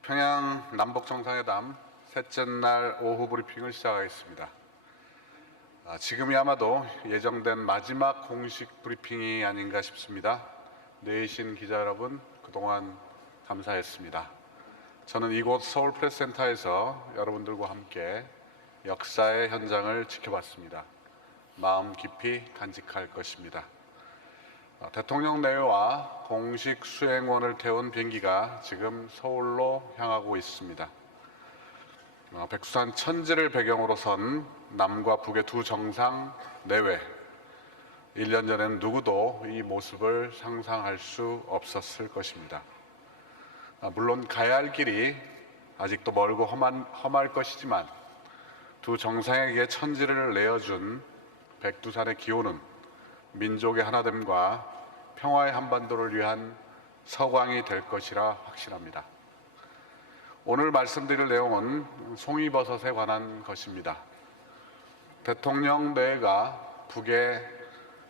평양 남북정상회담 셋째 날 오후 브리핑을 시작하겠습니다. 지금이 아마도 예정된 마지막 공식 브리핑이 아닌가 싶습니다. 내신 기자 여러분, 그동안 감사했습니다. 저는 이곳 서울프레스센터에서 여러분들과 함께 역사의 현장을 지켜봤습니다. 마음 깊이 간직할 것입니다. 대통령 내외와 공식 수행원을 태운 비행기가 지금 서울로 향하고 있습니다. 백두산 천지를 배경으로 선 남과 북의 두 정상 내외. 1년 전에는 누구도 이 모습을 상상할 수 없었을 것입니다. 물론 가야 할 길이 아직도 멀고 험할 것이지만 두 정상에게 천지를 내어준 백두산의 기호는 민족의 하나됨과 평화의 한반도를 위한 서광이 될 것이라 확신합니다. 오늘 말씀드릴 내용은 송이버섯에 관한 것입니다. 대통령 내외가 북에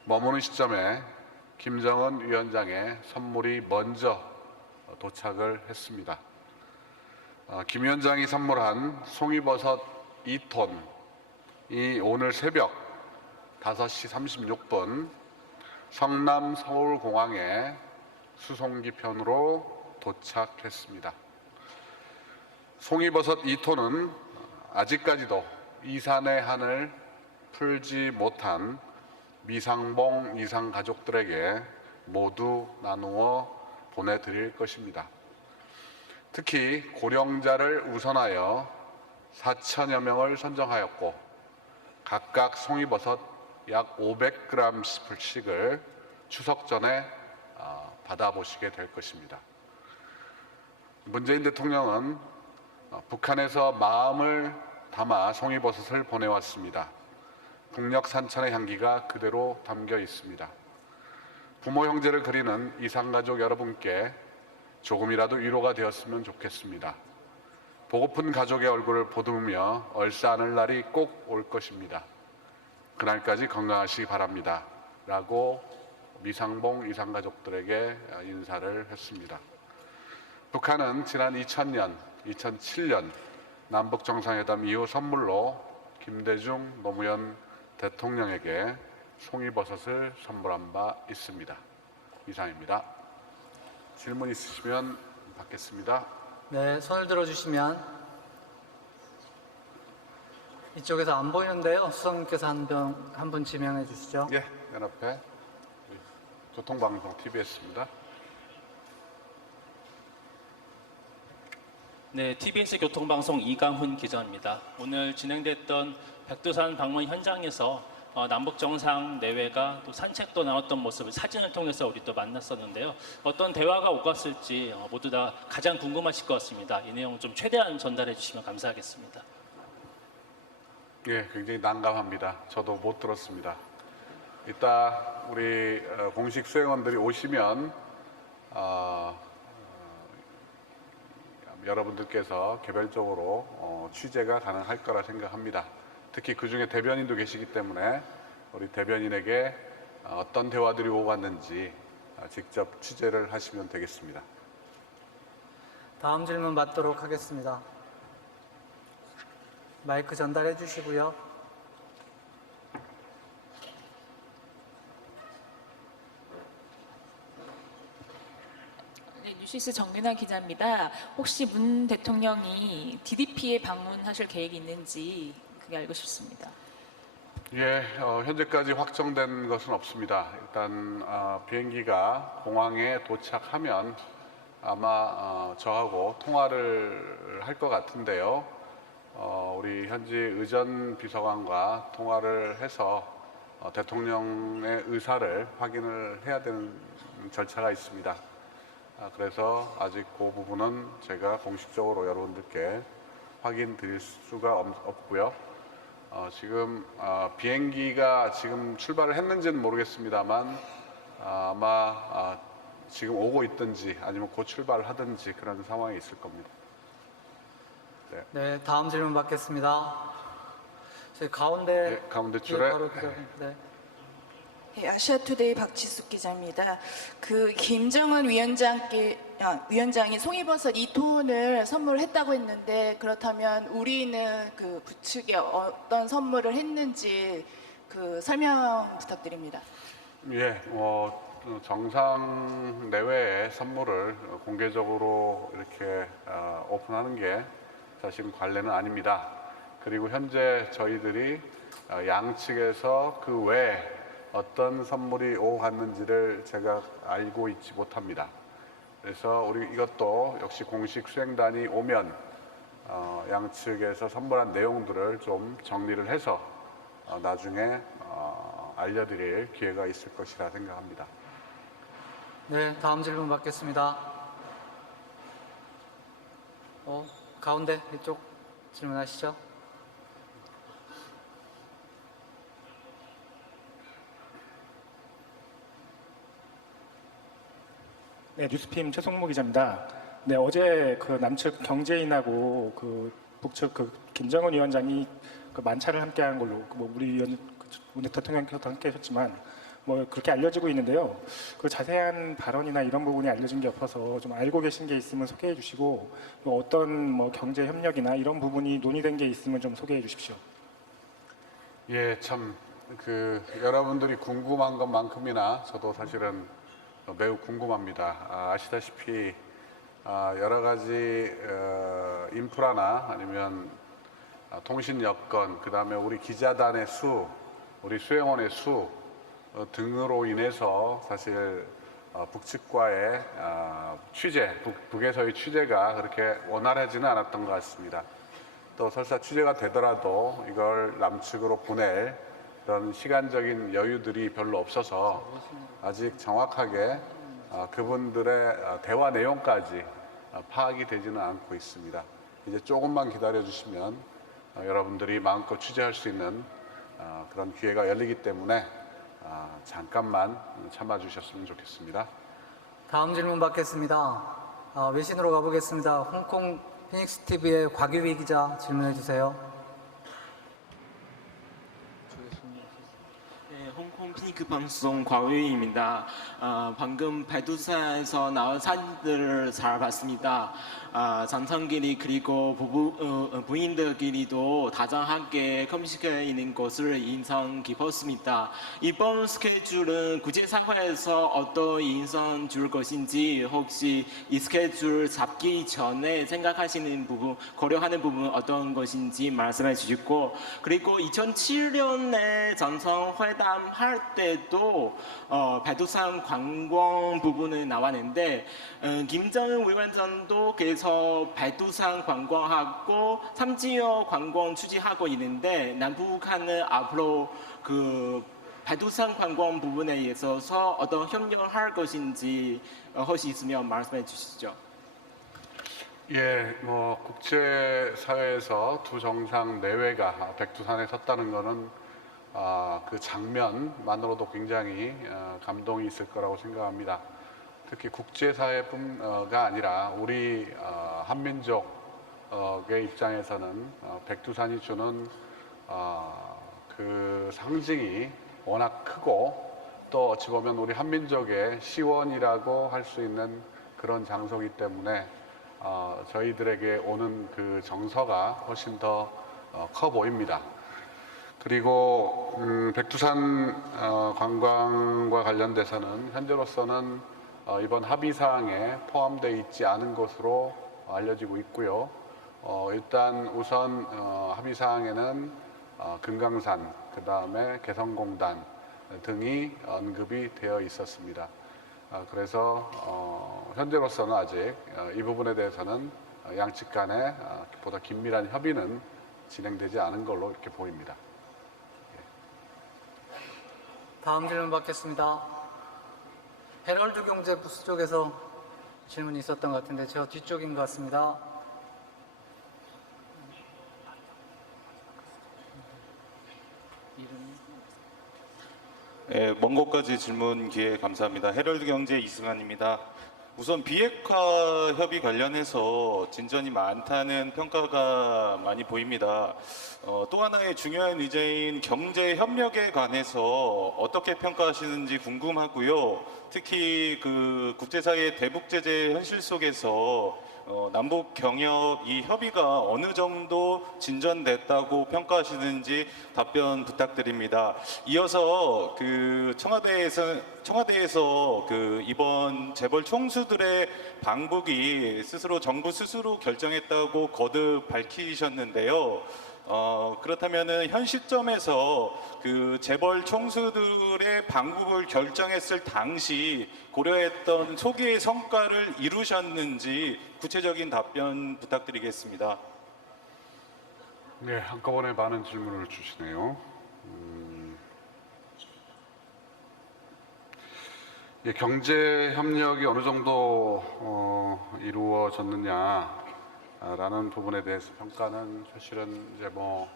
머무는 시점에 김정은 위원장의 선물이 먼저 도착을 했습니다. 김 위원장이 선물한 송이버섯 2톤이 오늘 새벽 5시 36분 성남 서울공항에 수송기편으로 도착했습니다. 송이버섯 2톤은 아직까지도 이산의 한을 풀지 못한 미상봉 이상 가족들에게 모두 나누어 보내드릴 것입니다. 특히 고령자를 우선하여 4천여 명을 선정하였고 각각 송이버섯 약 500g씩을 추석 전에 받아보시게 될 것입니다. 문재인 대통령은 북한에서 마음을 담아 송이버섯을 보내왔습니다. 북녘 산천의 향기가 그대로 담겨 있습니다. 부모 형제를 그리는 이산가족 여러분께 조금이라도 위로가 되었으면 좋겠습니다. 보고픈 가족의 얼굴을 보듬으며 얼싸안을 날이 꼭 올 것입니다. 그날까지 건강하시기 바랍니다. 라고 미상봉 이산가족들에게 인사를 했습니다. 북한은 지난 2000년, 2007년 남북정상회담 이후 선물로 김대중 노무현 대통령에게 송이버섯을 선물한 바 있습니다. 이상입니다. 질문 있으시면 받겠습니다. 네, 손을 들어주시면 이쪽에서 안 보이는데요. 수석님께서 한 분 지명해 주시죠. 예, 맨 앞에 교통방송 TBS입니다. 네, TBS 교통방송 이강훈 기자입니다. 오늘 진행됐던 백두산 방문 현장에서 남북 정상 내외가 또 산책도 나왔던 모습을 사진을 통해서 우리 또 만났었는데요. 어떤 대화가 오갔을지 모두 다 가장 궁금하실 것 같습니다. 이 내용 좀 최대한 전달해 주시면 감사하겠습니다. 예, 굉장히 난감합니다. 저도 못 들었습니다. 이따 우리 공식 수행원들이 오시면 여러분들께서 개별적으로 취재가 가능할 거라 생각합니다. 특히 그 중에 대변인도 계시기 때문에 우리 대변인에게 어떤 대화들이 오갔는지 직접 취재를 하시면 되겠습니다. 다음 질문 받도록 하겠습니다. 마이크 전달해 주시고요. 네, 뉴시스 정윤아 기자입니다. 혹시 문 대통령이 DDP에 방문하실 계획이 있는지 그게 알고 싶습니다. 예, 현재까지 확정된 것은 없습니다. 일단 비행기가 공항에 도착하면 아마 저하고 통화를 할 것 같은데요. 우리 현지 의전 비서관과 통화를 해서 대통령의 의사를 확인을 해야 되는 절차가 있습니다. 그래서 아직 그 부분은 제가 공식적으로 여러분들께 확인 드릴 수가 없고요. 지금 비행기가 지금 출발을 했는지는 모르겠습니다만 아마 지금 오고 있든지 아니면 곧 출발을 하든지 그런 상황이 있을 겁니다. 네, 다음 질문 받겠습니다. 저희 가운데 네, 가운데 줄에 바로 네. 네, 아시아투데이 박지숙 기자입니다. 그 김정은 위원장이 송이버섯 2톤을 선물했다고 했는데 그렇다면 우리는 그 부측에 어떤 선물을 했는지 그 설명 부탁드립니다. 예, 정상 내외의 선물을 공개적으로 이렇게 오픈하는 게 사실은 관례는 아닙니다. 그리고 현재 저희들이 양측에서 그 외에 어떤 선물이 오고 갔는지를 제가 알고 있지 못합니다. 그래서 우리 이것도 역시 공식 수행단이 오면 양측에서 선물한 내용들을 좀 정리를 해서 나중에 알려드릴 기회가 있을 것이라 생각합니다. 네, 다음 질문 받겠습니다. 가운데 이쪽 질문하시죠. 네, 뉴스핌 최송모 기자입니다. 네, 어제 그 남측 경제인하고 그 북측 그 김정은 위원장이 그 만찬을 함께한 걸로 뭐 우리 대통령께서도 함께하셨지만 뭐 그렇게 알려지고 있는데요. 그 자세한 발언이나 이런 부분이 알려진 게 없어서 좀 알고 계신 게 있으면 소개해 주시고 또 어떤 뭐 경제 협력이나 이런 부분이 논의된 게 있으면 좀 소개해 주십시오. 예, 참 여러분들이 궁금한 것만큼이나 저도 사실은 매우 궁금합니다. 아시다시피 여러 가지 인프라나 아니면 통신 여건, 그다음에 우리 기자단의 수, 우리 수행원의 수 등으로 인해서 사실 북측과의 취재, 북에서의 취재가 그렇게 원활하지는 않았던 것 같습니다. 또 설사 취재가 되더라도 이걸 남측으로 보낼 그런 시간적인 여유들이 별로 없어서 아직 정확하게 그분들의 대화 내용까지 파악이 되지는 않고 있습니다. 이제 조금만 기다려 주시면 여러분들이 마음껏 취재할 수 있는 그런 기회가 열리기 때문에 잠깐만 참아 주셨으면 좋겠습니다. 다음 질문 받겠습니다. 외신으로 가보겠습니다. 홍콩 피닉스 TV의 곽유희 기자 질문해 주세요. 네, 홍콩 피니크 방송 곽유희입니다. 방금 백두산에서 나온 사진들을 잘 봤습니다. 전성끼리 그리고 부인들끼리도 다정하게 컴식해 있는 것을 인상 깊었습니다. 이번 스케줄은 국제사회에서 어떤 인상 줄 것인지 혹시 이 스케줄 잡기 전에 생각하시는 부분, 고려하는 부분 어떤 것인지 말씀해 주시고, 그리고 2007년에 정상회담 할 때도 백두산 관광 부분은 나왔는데 김정은 위원장도 계속 백두산 관광하고 삼지역 관광 추진하고 있는데 남북한은 앞으로 그 백두산 관광 부분에 있어서 어떤 협력을 할 것인지 혹시 있으면 말씀해 주시죠. 예, 국제사회에서 두 정상 내외가 백두산에 섰다는 것은 그 장면만으로도 굉장히 감동이 있을 거라고 생각합니다. 특히 국제사회뿐가 아니라 우리 한민족의 입장에서는 백두산이 주는 그 상징이 워낙 크고 또 어찌 보면 우리 한민족의 시원이라고 할 수 있는 그런 장소이기 때문에 저희들에게 오는 그 정서가 훨씬 더 커 보입니다. 그리고 백두산 관광과 관련돼서는 현재로서는 이번 합의사항에 포함되어 있지 않은 것으로 알려지고 있고요. 일단 우선 합의사항에는 금강산, 그 다음에 개성공단 등이 언급이 되어 있었습니다. 그래서 현재로서는 아직 이 부분에 대해서는 양측 간에 보다 긴밀한 협의는 진행되지 않은 걸로 이렇게 보입니다. 다음 질문 받겠습니다. 헤럴드 경제 부스 쪽에서 질문이 있었던 것 같은데 저 뒤쪽인 것 같습니다. 네, 먼 곳까지 질문 기회 감사합니다. 헤럴드 경제 이승환입니다. 우선 비핵화 협의 관련해서 진전이 많다는 평가가 많이 보입니다. 또 하나의 중요한 의제인 경제 협력에 관해서 어떻게 평가하시는지 궁금하고요. 특히 그 국제사회의 대북 제재 현실 속에서 남북 경협 이 협의가 어느 정도 진전됐다고 평가하시는지 답변 부탁드립니다. 이어서 그 청와대에서 그 이번 재벌 총수들의 방북이 정부 스스로 결정했다고 거듭 밝히셨는데요. 그렇다면은 현 시점에서 그 재벌 총수들의 방북을 결정했을 당시 고려했던 소기의 성과를 이루셨는지 구체적인 답변 부탁드리겠습니다. 네, 한꺼번에 많은 질문을 주시네요. 예, 경제 협력이 어느 정도 이루어졌느냐라는 부분에 대해서 평가는 사실은 이제 뭐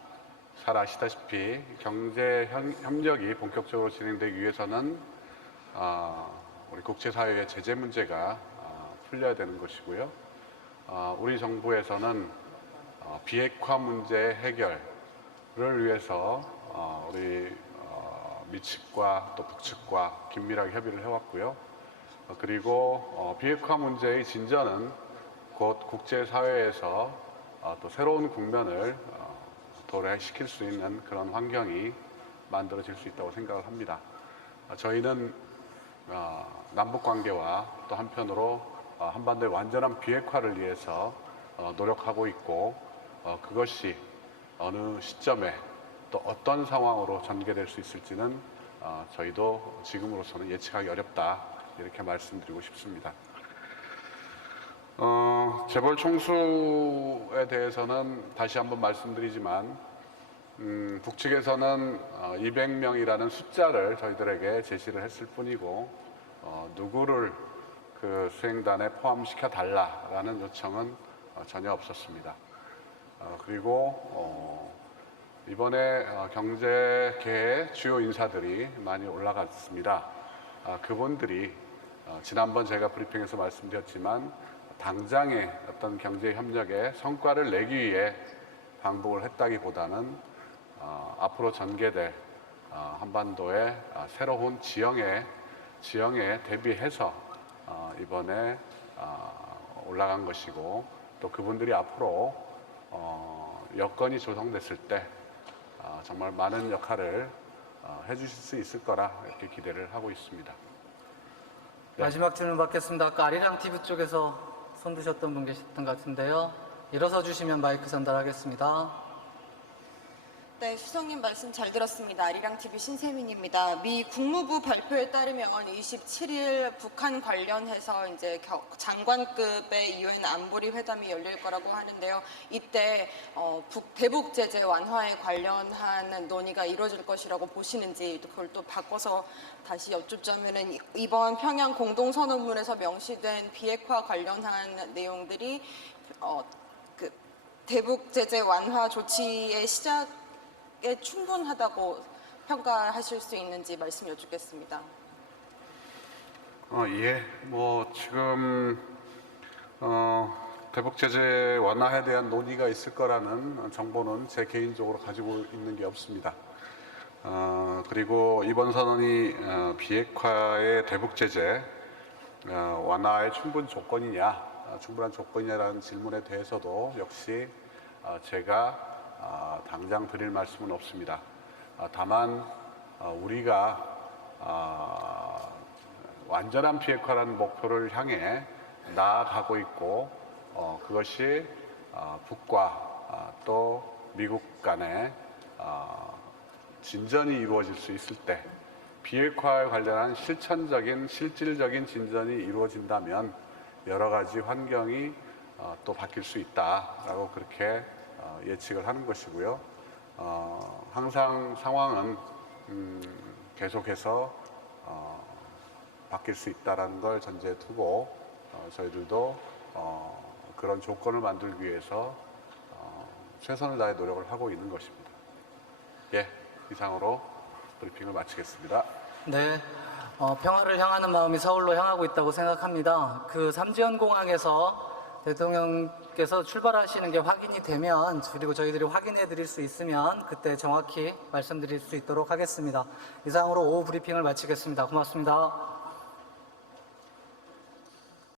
잘 아시다시피 경제 협력이 본격적으로 진행되기 위해서는 우리 국제사회의 제재 문제가 풀려야 되는 것이고요. 우리 정부에서는 비핵화 문제 해결을 위해서 우리 미측과 또 북측과 긴밀하게 협의를 해왔고요. 그리고 비핵화 문제의 진전은 곧 국제사회에서 또 새로운 국면을 도래시킬 수 있는 그런 환경이 만들어질 수 있다고 생각을 합니다. 저희는 남북관계와 또 한편으로 한반도의 완전한 비핵화를 위해서 노력하고 있고 그것이 어느 시점에 또 어떤 상황으로 전개될 수 있을지는 저희도 지금으로서는 예측하기 어렵다 이렇게 말씀드리고 싶습니다. 재벌 총수에 대해서는 다시 한번 말씀드리지만 북측에서는 200명이라는 숫자를 저희들에게 제시를 했을 뿐이고 누구를 그 수행단에 포함시켜 달라라는 요청은 전혀 없었습니다. 그리고 이번에 경제계의 주요 인사들이 많이 올라갔습니다. 그분들이 지난번 제가 브리핑에서 말씀드렸지만 당장의 어떤 경제 협력의 성과를 내기 위해 방북을 했다기보다는 앞으로 전개될 한반도의 새로운 지형에 대비해서 이번에 올라간 것이고 또 그분들이 앞으로 여건이 조성됐을 때 정말 많은 역할을 해주실 수 있을 거라 이렇게 기대를 하고 있습니다. 네. 마지막 질문 받겠습니다. 아까 아리랑 TV 쪽에서 손 드셨던 분 계셨던 것 같은데요. 일어서 주시면 마이크 전달하겠습니다. 네, 수석님 말씀 잘 들었습니다. 아리랑TV 신세민입니다. 미 국무부 발표에 따르면 27일 북한 관련해서 이제 장관급의 UN 안보리 회담이 열릴 거라고 하는데요. 이때 대북 제재 완화에 관련한 논의가 이루어질 것이라고 보시는지 그걸 또 바꿔서 다시 여쭙자면은 이번 평양 공동선언문에서 명시된 비핵화 관련한 내용들이 그 대북 제재 완화 조치의 시작에 충분하다고 평가하실 수 있는지 말씀 여쭙겠습니다. 예, 뭐 지금 대북 제재 완화에 대한 논의가 있을 거라는 정보는 제 개인적으로 가지고 있는 게 없습니다. 그리고 이번 선언이 비핵화의 대북 제재 완화의 충분한 조건이냐라는 질문에 대해서도 역시 제가 당장 드릴 말씀은 없습니다. 다만 우리가 완전한 비핵화라는 목표를 향해 나아가고 있고 그것이 북과 또 미국 간에 진전이 이루어질 수 있을 때 비핵화에 관련한 실질적인 진전이 이루어진다면 여러 가지 환경이 또 바뀔 수 있다라고 그렇게 예측을 하는 것이고요. 항상 상황은 계속해서 바뀔 수 있다는 걸 전제에 두고 저희들도 그런 조건을 만들기 위해서 최선을 다해 노력을 하고 있는 것입니다. 예, 이상으로 브리핑을 마치겠습니다. 네, 평화를 향하는 마음이 서울로 향하고 있다고 생각합니다. 그 삼지연 공항에서 대통령께서 출발하시는 게 확인이 되면, 그리고 저희들이 확인해 드릴 수 있으면 그때 정확히 말씀드릴 수 있도록 하겠습니다. 이상으로 오후 브리핑을 마치겠습니다. 고맙습니다.